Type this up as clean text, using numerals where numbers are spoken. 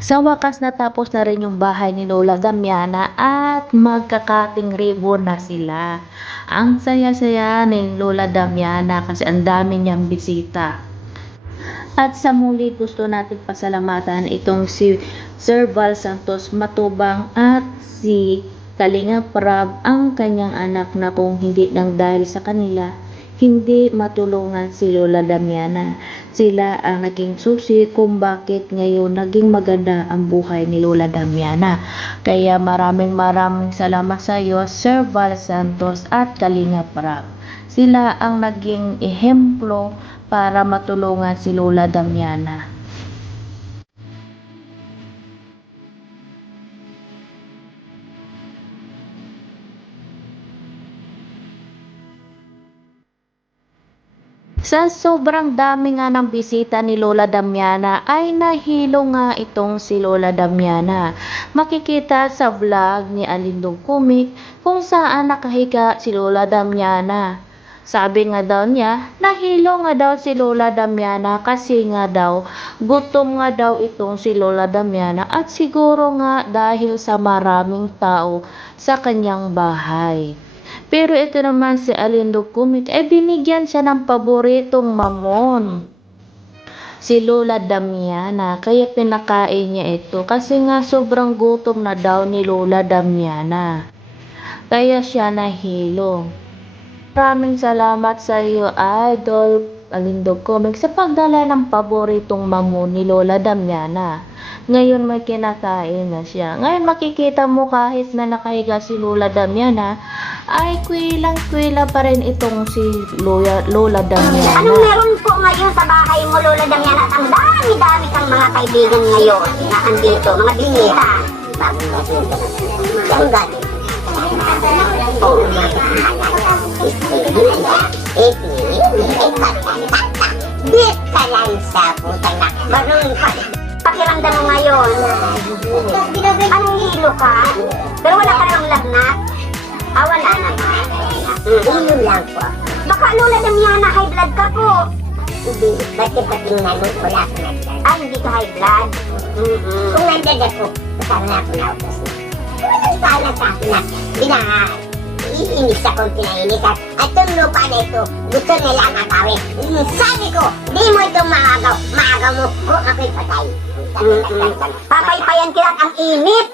Sa wakas natapos na rin yung bahay ni Lola Damiana at magkakating ribbon na sila. Ang saya-saya ni Lola Damiana kasi ang dami niyang bisita. At sa muli gusto natin pasalamatan itong si Sir Val Santos Matubang at si Kalinga Prab, ang kanyang anak, na kung hindi nang dahil sa kanila, hindi matulungan si Lola Damiana. Sila ang naging susi kung bakit ngayon naging maganda ang buhay ni Lola Damiana. Kaya maraming salamat sa iyo, Sir Val Santos at Kalinga Prab. Sila ang naging ehemplo para matulungan si Lola Damiana. Sa sobrang dami nga ng bisita ni Lola Damiana ay nahilo nga itong si Lola Damiana. Makikita sa vlog ni Alindong Comic kung saan nakahiga si Lola Damiana. Sabi nga daw niya, nahilo nga daw si Lola Damiana kasi nga daw gutom nga daw itong si Lola Damiana at siguro nga dahil sa maraming tao sa kanyang bahay. Pero ito naman si Alindo Comic ay binigyan siya ng paboritong mamon, si Lola Damiana, kaya pinakain niya ito kasi nga sobrang gutom na daw ni Lola Damiana. Kaya siya nahilo. Maraming salamat sa iyo, Idol Alindo Comic, sa pagdala ng paboritong mamon ni Lola Damiana. Ngayon may kinakain na siya. Ngayon makikita mo kahit na nakahiga si Lola Damiana, ay kwilang-kwila pa rin itong si Lola Damiana. Anong meron po ngayon sa bahay mo, Lola Damiana? At ang dami-dami kang mga kaibigan ngayon na andito, mga binita. Ang galing. Oh, Bit ka lang sa putang na. Marunong pa. Pakiramdam mo ngayon. Anong hilo ka? Pero wala ka namang lagnat? Wala naman. Hilo lang po. Baka Lola Damiana, high blood ka po. Hindi. Ba't ipatingnan mo? Wala ka na blood. Hindi ka high blood? Kung nandiyan ako, kasama na ako na upos na. Wala sa akin na iinis akong pinainis at itong lupa na ito gusto nila nakawin. Sabi ko, di mo itong maagaw mo kung ako'y patay. Papaypayan kita ang init.